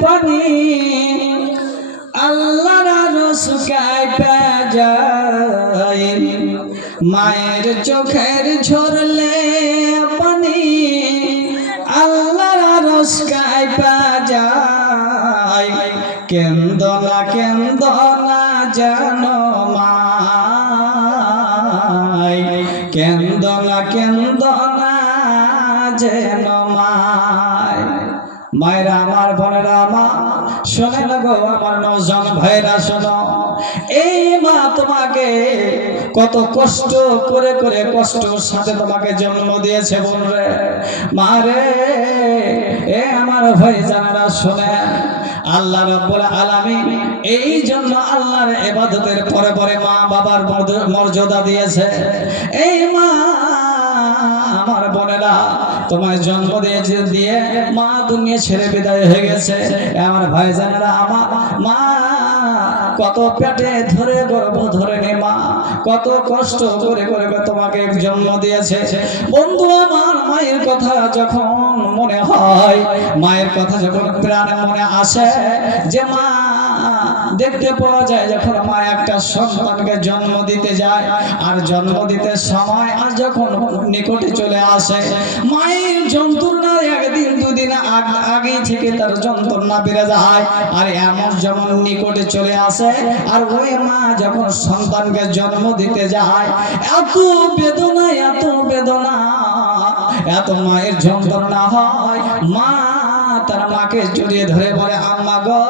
পানি আল্লাহর আরশ কাঁপা যায় মায়ের চোখের ঝরলে পানি আল্লাহর আরশ কাঁপা যায় কেন্দনা কেন্দনা জানো মায় কেন্দনা কেন্দনা যেন মায় মায়েরা আমার বোনেরা মা শোনে না গো আমার নওজোয়ান ভাইরা শোনো এই মা তোমাকে কত কষ্ট করে করে কষ্টর সাথে তোমাকে জন্ম দিয়েছে বোন রে মা রে এ আমার ভাইজানেরা শোনে আল্লাহ রাব্বুল আলামিন এই জন্য আল্লাহর ইবাদতের পরে পরে মা বাবার মর্যাদা দিয়েছে এই মা আমার বোনেরা তোমায় জন্ম দিয়েছে দিয়ে মা দুনিয়া ছেড়ে বিদায় হয়ে গেছে আমার ভাইজানেরা আমার মা কত পেটে ধরে গর্ভ ধরে নে মা কত কষ্ট করে করে তোমাকে জন্ম দিয়েছে বন্ধু আমার মায়ের কথা যখন মনে হয় মায়ের কথা যখন প্রাণে মনে আসে যে মা দেখতে পাওয়া যায় যখন মা একটা সন্তানকে জন্ম দিতে যায় আর জন্ম দিতে সময় আর যখন নিকটে চলে আসে মায়ের যন্ত্রণা একদিন দুদিন আগে থেকে তার যন্ত্রণা বেড়ে যায় আর এমন যেমন নিকটে চলে আসে আর ওই মা যখন সন্তানকে জন্ম দিতে যায় এত বেদনা এত মায়ের যন্ত্রণা হয় মা তার মাকে জড়িয়ে ধরে বলে আম্মা গো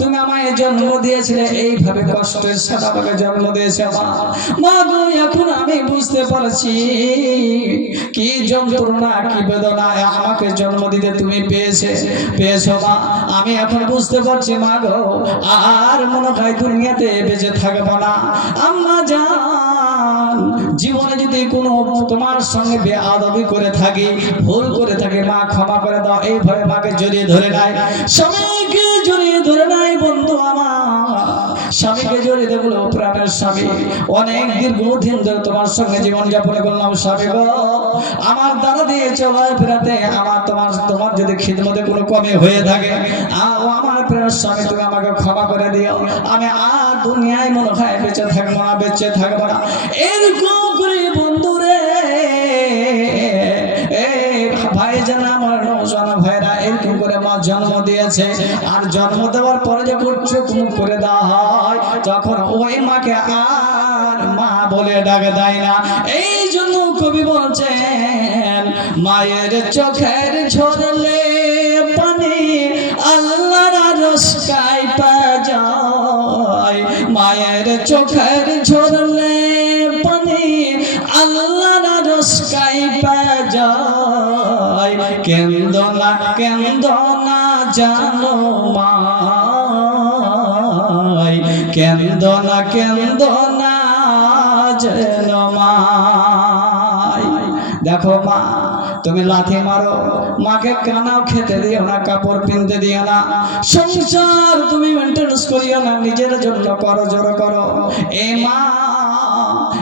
তুমি আমায় জন্ম দিয়েছিলে এইভাবে কষ্টের সাথে আমাকে জন্ম দিয়েছে মা গো এখন আমি বুঝতে পারছি কি যন্ত্রণা কি বেদনা আমাকে জন্ম দিতে তুমি পেয়েছো মা আমি এখন বুঝতে পারছি মা গো আর মনে হয় দুনিয়াতে বেঁচে থাকবো না আম্মা জান জীবনে যদি কোনো তোমার সঙ্গে বেয়াদবি করে থাকি ভুল করে থাকি মা ক্ষমা করে দাও এইভাবে মাকে জড়িয়ে ধরে নাই স্বামীকে জড়িয়ে ধরে নাই বন্ধু আমার স্বামীকে জড়িয়ে দেখলো প্রাণের স্বামী অনেক দীর্ঘদিন ধরে তোমার সঙ্গে জীবন যাপন করলাম স্বামী গো আমার দ্বারা দিয়ে চলায় ফেরাতে আমার তোমার যদি খিদমতে কোনো কমে হয়ে থাকে আমার প্রাণের স্বামী তুমি আমাকে ক্ষমা করে দিও আমি আর দুনিয়ায় মনে হয় বেঁচে থাকবো না এরকম করে বন্ধু রে ভাইজান আমার নওজোয়ান ভাইরা এরকম করে মা জন্ম দিয়েছে আর জন্ম দেওয়ার পরে যখন চোখ মুখ করে দেওয়া হয় তখন ওই মাকে আর মা বলে ডাকে দেয় না এই জন্য কবি বলছেন মায়ের চোখের ঝরলে পানি আল্লাহর আরশ কাঁপা যায় মায়ের চোখের ঝরলে পানি আল্লাহর আরশ কাঁপা যায় কেন্দনা কেন্দনা জানো মাই কেন্দনা কেন্দনা যেন মাই দেখো মা তুমি লাথি মারো মাকে কানাও খেতে দিও না কাপড় পিনতে দিও না সংসার তুমি মেইনটেনেন্স করিও না নিজের জন্য করো জোর করো এই মা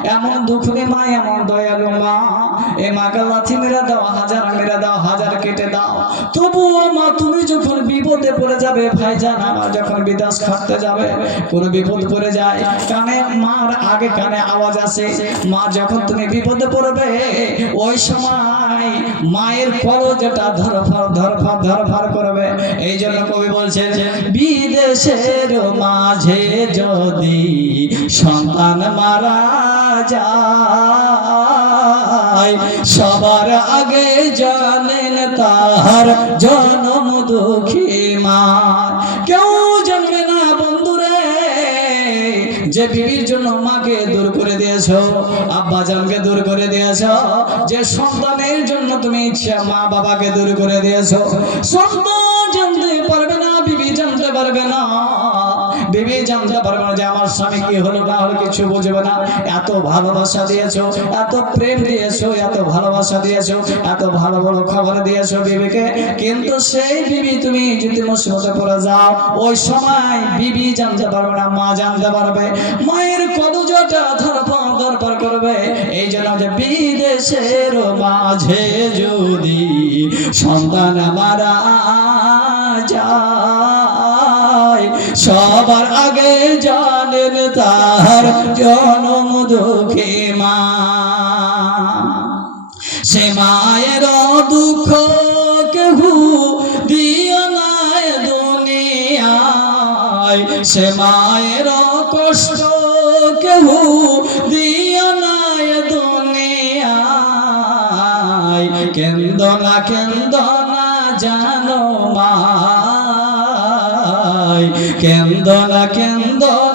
এমন দুঃখী মা এমন দয়ালু মা এই মাকে লাথি মেরে দাও হাজার কেটে দাও তবুও মা তুমি যখন বিপদে পড়ে যাবে ভাইজান আমার যখন বিদেশ খাটতে যাবে কোন বিপদ পড়ে যায় কানে মার আগে কানে আওয়াজ আসে মা যখন তুমি বিপদে পড়বে ওই সময় মায়ের কলজটা ধরফর করবে এই জন্য কবি বলছেন বিদেশের মাঝে যদি সন্তান মারা যায় সবার আগে জানেন তার জন্ম দুঃখী মা কেউ জানবে না বন্ধুরে যে বিবির জন্য মাকে দূর করে দিয়েছো আব্বা জানকে দূর করে দিয়েছো যে সন্তানের জন্য তুমি ইচ্ছা মা বাবাকে দূর করে দিয়েছো সন্তান জানতে পারবে না বিবি জানতে পারবে না বিবি জানতে পারবে না যে আমার স্বামী কি হলো না হলো কিছু বুঝবে না এত ভালোবাসা দিয়েছো এত প্রেম দিয়েছো এত ভালোবাসা দিয়েছো এত ভালো ভালো খবর দিয়েছো বিবিকে কিন্তু সেই বিবি তুমি যদি মুসিবতে পড়ে যাও ওই সময় বিবি জানতে পারবে না মা জানতে পারবে মায়ের কদজটা ধরপর করবে এই জন্য যে বিদেশের মাঝে যদি সন্তান মারা যায় সবার আগে জানেন তার জনম দুঃখী মা। সে মায়ের দুঃখ কেহ দিও না দুনিয়ায়, সে মায়ের কষ্ট কেহ দিও না দুনিয়ায়। কেন্দ না জানো মায়, কেন্দ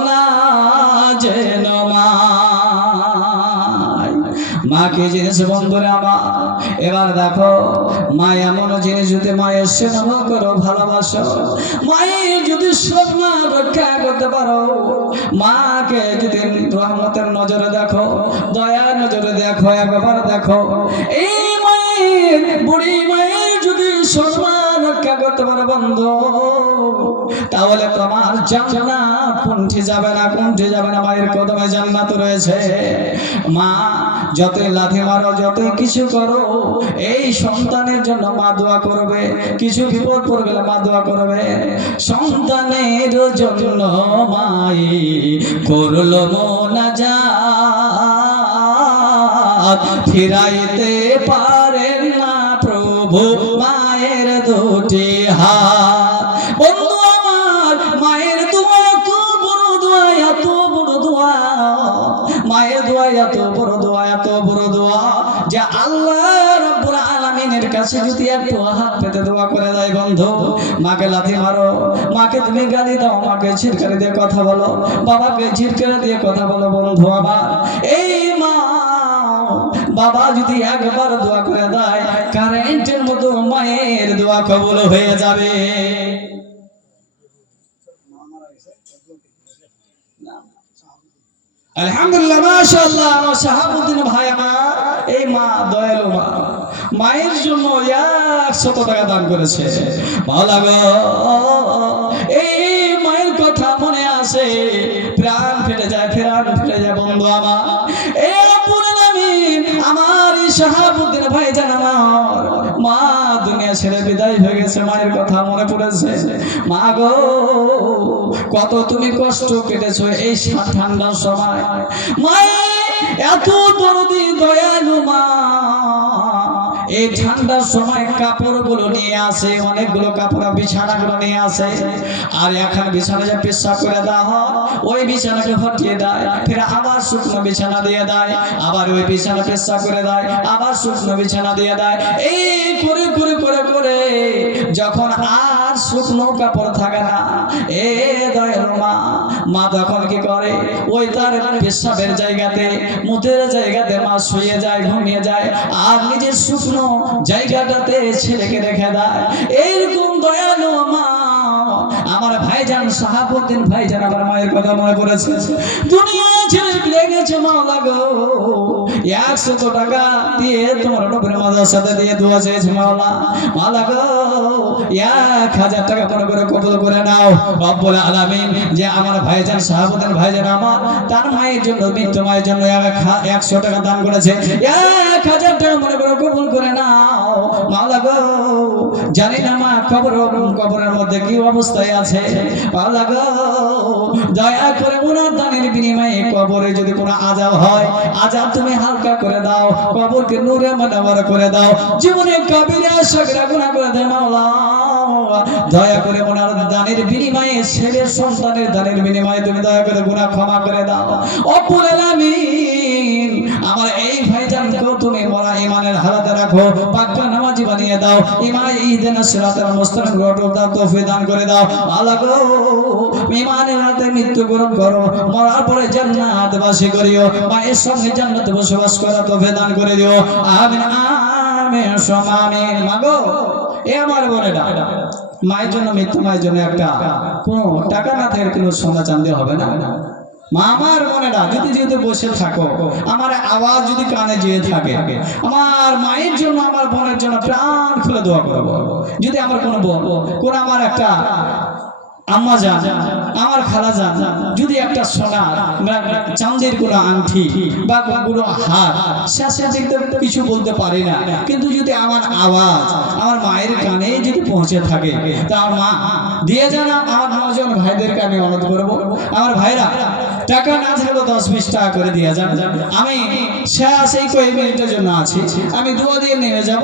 না যেন মায়। মা কি জিনিস বন্ধুরা আমার? এবার দেখো মা এমন জিনিস, যদি মায়ের সেবা করো, ভালোবাসো, মায়ের যদি সম্মান রক্ষা করতে পারো, মাকে যদি রহমতের নজরে দেখো, দয়ার নজরে দেখো, একবার দেখো, এই মায়ের, বুড়ি মায়ের যদি সম্মান রক্ষা করতে পারো বন্ধু, তাহলে তোমার জান্নাত কুণ্ঠে যাবে না, কুণ্ঠে যাবে না। মায়ের কদমে জান্নাত রয়েছে। মা যতই লাথি মারো, যতই কিছু করো, এই সন্তানের জন্য মা দোয়া করবে। কিছু বিপদ পড়বে মা দোয়া করবে। সন্তানের জন্য মাই করলো মোনাজাত, ফিরাইতে পারেন না প্রভু মায়ের দুটি হাত। বন্ধু আমার, মায়ের দোয়া এত বড় দোয়া, এত বড় দোয়া, মায়ের দোয়া এত বড় দোয়া, এত বড় দোয়া, যে আল্লাহ রাব্বুল আলামিনের কাছে যদি একটু হাত পেতে দোয়া করে দেয় বন্ধু। মাকে লাথি মারো, মাকে তুমি গালি দাও, মাকে ঝিরকারি দিয়ে কথা বলো, বাবাকে ঝিরকারি দিয়ে কথা বলো বন্ধু আমার, এই মা বাবা যদি একবার দোয়া করে দেয়, কারেন্টের মতো মায়ের দোয়া কবুল হয়ে যাবে। আলহামদুলিল্লাহ, মাশাআল্লাহ। আমার শাহাবুদ্দিন ভাই আমার, এই মা দয়ালু মা, মায়ের জন্য 100 টাকা দান করেছে। ভালো লাগে, এই মায়ের কথা মনে আসে, প্রাণ ফেটে যায়, প্রাণ ফেটে যায় বন্ধু আমার। এই রব্বুল আলামিন আমার এই শাহাবুদ্দিন ভাই জান আমার মা দুনিয়া ছেড়ে বিদায় হয়ে গেছে, মায়ের কথা মনে পড়েছে। মা গো, কত তুমি কষ্ট কেটেছো এই ঠান্ডার সময়। মায়ের এত দরদি দয়ালু মা, এই ঠান্ডার সময় কাপড়গুলো নিয়ে আসে, অনেকগুলো কাপড় বিছানাগুলো নিয়ে আসে, আর এখন বিছানা যে পেশাব করে দেওয়া হয়, ওই বিছানাকে হটিয়ে দেয়, ফির আবার শুকনো বিছানা দিয়ে দেয়, আবার ওই বিছানা পেশাব করে দেয়, আবার শুকনো বিছানা দিয়ে দেয়। এই করে করে করে করে যখন আর শুকনো কাপড় থাকে না, এ দয়ালু মা, মা তখন কি করে, ওই তার পেশাবের জায়গাতে, মুতের জায়গাতে মা শুয়ে যায়, ঘুমিয়ে যায়, আর নিজের শুকনো জায়গাটাতে ছেলেকে রেখে দেয়। এইরকম দয়ালু মা আমার ভাইজান শাহাবুদ্দিন ভাইজান আমার মায়ের কথা মনে পড়েছে। দুনিয়া ছেড়ে ফিরে গেছে মাওলা গো, 100 টাকা দিয়ে তোমার নবীর মাদ্রাসাতে দিয়ে দোয়া চেয়েছে মাওলা। মাওলা গো, 1000 টাকা মনে করে কবুল করে নাও রব্বুল আলামিন। যে আমার ভাইজান শাহাবুদ্দিন ভাইজান আমার, তার মায়ের জন্য, মৃত্যু মায়ের জন্য 100 টাকা দান করেছে। 1000 টাকা মনে করে কবুল করে নাও মাওলা গো। জানি না মা কবরের মধ্যে কি অবস্থায় আছে মাওলা গো, দয়া করে ওনার দানের বিনিময়ে কবরে যদি কোনো আযাব হয়, আযাব তুমি হালকা করে দাও, কবরকে নূরে মুনাওয়ার করে দাও, জীবনে কবিরা সগরা গুনাহ করে দাও মাওলা। দয়া করে ওনার দানের বিনিময়ে, ছেলের সন্তানের দানের বিনিময়ে তুমি দয়া করে গুনাহ ক্ষমা করে দাও রব্বুল আলামিন। আমার এই ভাইজানকে তুমি মোরা ঈমানের হালাতে রাখো, পাক্কা নামাজি বানিয়ে দাও, ঈমান ইহদিনাস সিরাতাল মুস্তাকিম দাও, তৌফিক দান করে দাও আল্লাহ গো। ঈমানের হাতে মৃত্যুবরণ করো, মরার পরে জান্নাতবাসী করিও, মায়ের সঙ্গে জান্নাতে বসবাস করা তৌফিক দান করে দিও, আমিন আমিন আমিন। মাগো, এ আমার বোনেরা, মায়ের জন্য, মৃত্যু মায়ের জন্য একটা কোনো টাকা না থাকে, কোনো সোনা চাঁদি হবে না। মা আমার বোনেরা, যদি বসে থাকো, আমার আওয়াজ যদি কানে যেয়ে থাকে, আমার মায়ের জন্য, আমার বোনের জন্য প্রাণ খুলে দোয়া করবো। যদি আমার কোনো বোন, কোন আমার একটা আম্মা জান আমার খালাজান যদি একটা সোনার চাঁদের কোনো আংটি বা কোনো হার শেষের দিকে কিছু বলতে পারি না, কিন্তু যদি আমার আওয়াজ আমার মায়ের কানে যদি পৌঁছে থাকে তা আমার মা দিয়ে জানা আমার 9 জন ভাইদেরকে আমি অনুরোধ করবো, আমার ভাইরা টাকা না থাকলেও 10-20 টাকা করে দিয়ে যান। আমি শেষ এই কয়েক মিনিটের জন্য আছি, আমি দোয়া দিয়ে নেমে যাব,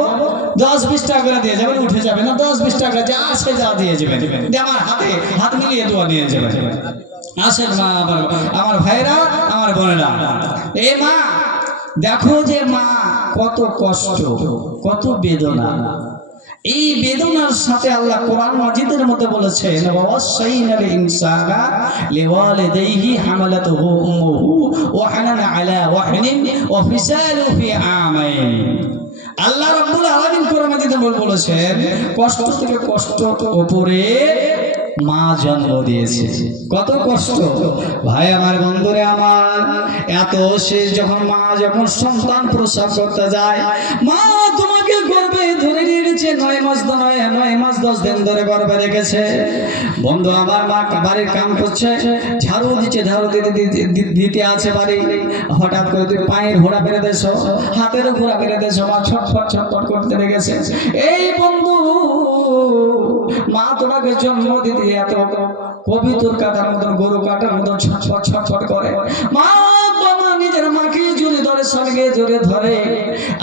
10-20 টাকা করে দিয়ে যাবেন, উঠে যাবেন না, 10-20 টাকা যা আছে যা দিয়ে যাবেন, আমার হাতে হাত মিলিয়ে দোয়া নিয়ে যাবেন। আসেন মা আমার ভাইরা আমার বোনেরা, এ মা দেখো যে মা কত কষ্ট কত বেদনা, এই বেদনার সাথে আল্লাহ কোরআন মাজিদের মধ্যে বলেছেন ওয়াসাইনাল ইনসানা লিওয়ালিদাইহি হামালাতুহু উম্মুহু ওয়াহানান আলা ওয়াহনিন ওয়া ফিসালুহু ফি আমাইন। আল্লাহ রাব্বুল আলামিন কোরআন মাজিদে বলেছেন কষ্ট থেকে কষ্ট উপরে মা জন্ম দিয়েছে, কত কষ্ট ভাই আমার বন্ধুরে আমার। এত শেষ যখন মা যখন সন্তান প্রসব করতে যায়, মা তোমাকে গর্ভে ধরে নিয়েছে 9 মাস 9 মাস 10 দিন ধরে গর্ভে রেখেছে। বন্ধু আমার মা বাড়ির কাম করছে, ঝাড়ু দিচ্ছে, ঝাড়ু দিতে আছে বাড়ি, হঠাৎ করে তুই পায়ের ঘোড়া বেড়ে দেছ, হাতের ঘোড়া বেড়ে দেছ, মা ছটফট ছটফট করতে লেগেছে। এই বন্ধু মা তোমাকে জন্ম দিতে এত কবিতর কাটার মতন গরু কাটার মতন ছটফট ছটফট করে, মা বাবা নিজের মাকে জড়িয়ে ধরে, সঙ্গে জড়িয়ে ধরে।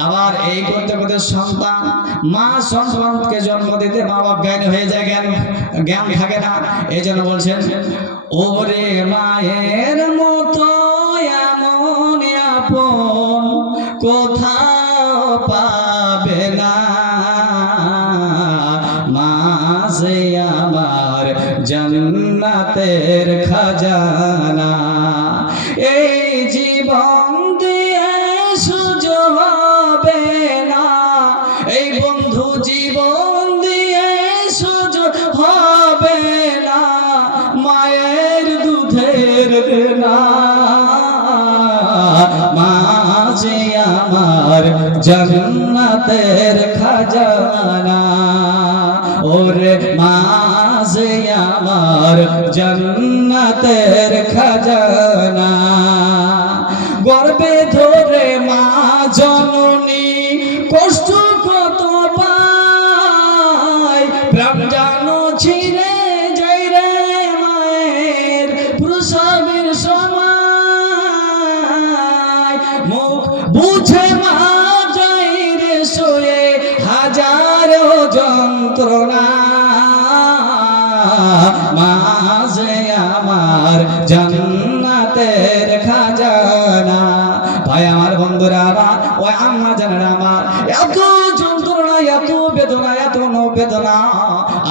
আবার এই করতে করতে সন্তান মা সন্তানকে জন্ম দিতে মা বাপ জ্ঞান হয়ে যায়, জ্ঞান থাকে না। এই জন্য বলছেন ওরে মায়ের মতো এমন আপন কোথাও পাবে না, মাঝে আমার জান্নাতের খাজানা। এই জীবন দিয়ে সুযোগ হবে না, এই বন্ধু জীবন দিয়ে সুযোগ হবে না, মায়ের দুধের না, মাঝে আমার জান্নাতের খাজানা। ওরে মাঝে আমার জান্নাতের খাজানা। গর্বে ধরে মা জননী কষ্ট কত পায়, প্রাণ জানো ছিঁড়ে যাই রে মায়ের প্রসবের সময়, মুখ বুঝে মা যাই রে শুয়ে হাজারো যন্ত্রণা, মাঝে আমার জান্নাতের খাজানা। ভাই আমার বন্ধুরা আমার, ওই আম্মা জানেরা আমার, এত যন্ত্রণা এত বেদনা এত বেদনা।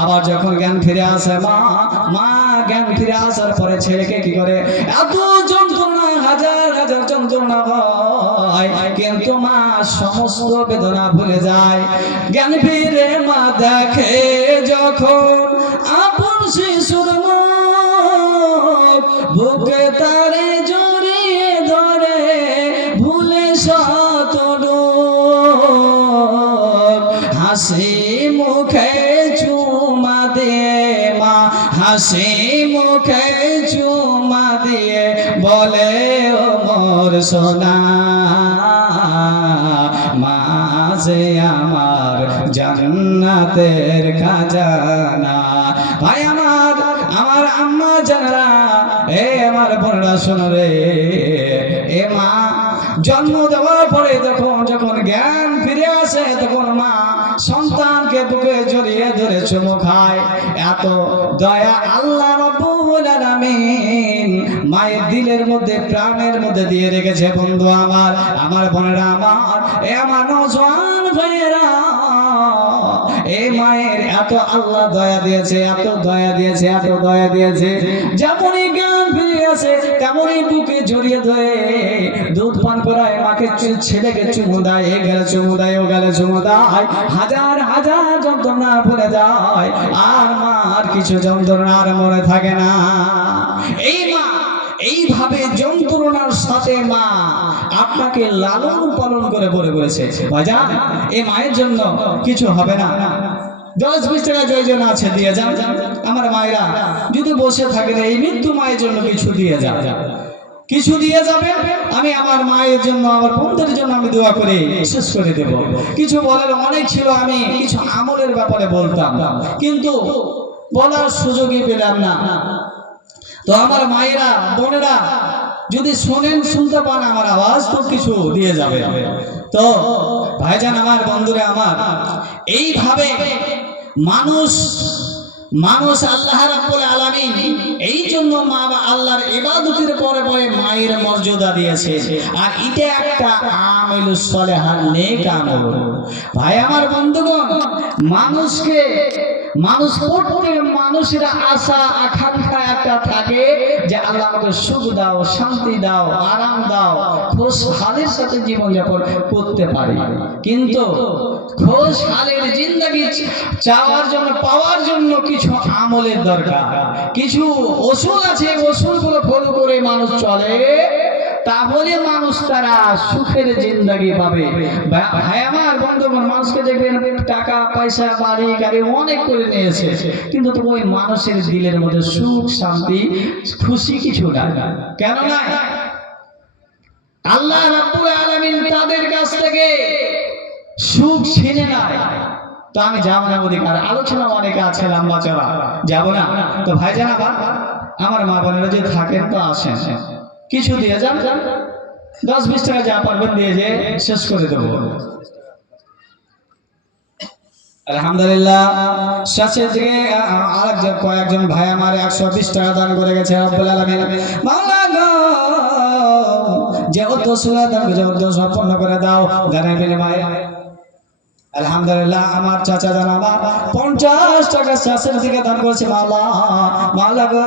আবার যখন জ্ঞান ফিরে আসে মা জ্ঞান ফিরে আসার পরে ছেলেকে কি করে, এত যন্ত্রণা হাজার হাজার যন্ত্রণা হয়, কিন্তু মা সমস্ত বেদনা ভুলে যায়। জ্ঞান ফিরে মা দেখে যখন আপন শিশুর মুখ, বুকে তারে জড়িয়ে ধরে ভুলে শত দুঃখ, হাসি মুখে চুমা দিয়ে মা, হাসি মুখে চুমা দিয়ে বলে ও মোর সোনা, মাঝে আমার জান্নাতের খাজানা। ভাই আমার আম্মা জানেরা, এ আমার বোনেরা শোনো রে, এ মা জন্ম দেওয়ার পরে যখন জ্ঞান ফিরে আসে তখন মা সন্তানকে বুকে জড়িয়ে ধরে চুমু খায়। এত দয়া আল্লাহ রাব্বুল আলামিন মায়ের দিলের মধ্যে প্রাণের মধ্যে দিয়ে রেখেছে। বন্ধু আমার বোনেরা আমার, এ আমার নওজোয়ান ভাইয়েরা, এই মায়ের এত আল্লাহ দয়া দিয়েছে, এত দয়া দিয়েছে, এত দয়া দিয়েছে। যেমনই জ্ঞান ফিরে আসে তেমনই বুকে জড়িয়ে ধরে দুধ পান করায়, মাকে ছেলেকে চুমু দেয়, এ গেলে চুমু দেয়, ও গেলে চুমু দেয়, হাজার হাজার যন্ত্রণা ভুলে যায়, আর মার কিছু যন্ত্রণা আর মনে থাকে না। এই মা এইভাবে যন্ত্রণার সাথে মা আপনাকে লালন পালন করে বলে বলেছে, ভাইজান এই মায়ের জন্য কিছু হবে না, 10-20 টাকা প্রয়োজন আছে দিয়ে যান। আমার মায়েরা যদি বসে থাকেন এই মৃত্যু মায়ের জন্য কিছু দিয়ে যান, কিছু দিয়ে যাবেন। আমি আমার মায়ের জন্য আমার বন্ধুদের জন্য আমি দোয়া করে শেষ করে দেব। কিছু বলার অনেক ছিল, আমি কিছু আমলের ব্যাপারে বলতাম কিন্তু বলার সুযোগই পেলাম না। তো আমার মায়েরা বোনেরা যদি শোনেন, শুনতে পান আমার আওয়াজ, তো কিছু দিয়ে যাবে। তো ভাইজান আমার বন্ধুরা আমার, এইভাবে মানুষ আল্লাহ রাব্বুল আলামিন এই জন্য মা বা আল্লাহর ইবাদতের পরে পরে মায়ের মর্যাদা দিয়েছে। আর এটা একটা আমিলুস সালেহান নেক আমল। ভাই আমার বন্ধুগণ, প্রত্যেক মানুষের আশা আকাঙ্ক্ষা একটা থাকে যে আল্লাহ আমাকে সুখ দাও, শান্তি দাও, আরাম দাও, খুশহালের সাথে জীবনযাপন করতে পারি। কিন্তু খুশহালের জিন্দেগি চাওয়ার জন্য, পাওয়ার জন্য কিছু আমলের দরকার, কিছু ওসুল আছে, ওসুলগুলো ফলো করে মানুষ চলে, তাহলে মানুষ তারা সুখের জিন্দেগি পাবে। ভাই আমার বন্ধুগণ, মানুষকে দেখবেন টাকা পয়সা বাড়ি গাড়ি অনেক করে নিয়েছে, কিন্তু তো ওই মানুষের দিলের মধ্যে সুখ শান্তি খুশি কিছু না। কেন না? আল্লাহ রাব্বুল আলামিন তাদের কাছ থেকে সুখ ছিনে নেয়। তো আমি যাবো না, অধিকার আলোচনা অনেক আছে, লম্বা চড়া, যাবো না। তো ভাইজান আমার মা বোনেরা যে থাকেন তো আসেন, কিছু দিয়ে যান, 10-20 টাকা যা পারবেন দিয়ে যে শেষ করে দেবো। আলহামদুলিল্লাহ, শেষের দিকে আরেকজন কয়েকজন ভাই আমার 120 টাকা দান করে গেছে। রব্বুল আলামিন মাওলা গো, যেহেতু সুরা দান যেহেতু সম্পন্ন করে দাও দানের বিনিময়ে। আলহামদুলিল্লাহ, আমার চাচা জান আমার 50 টাকা শেষের দিকে দান করেছে। মাওলা গো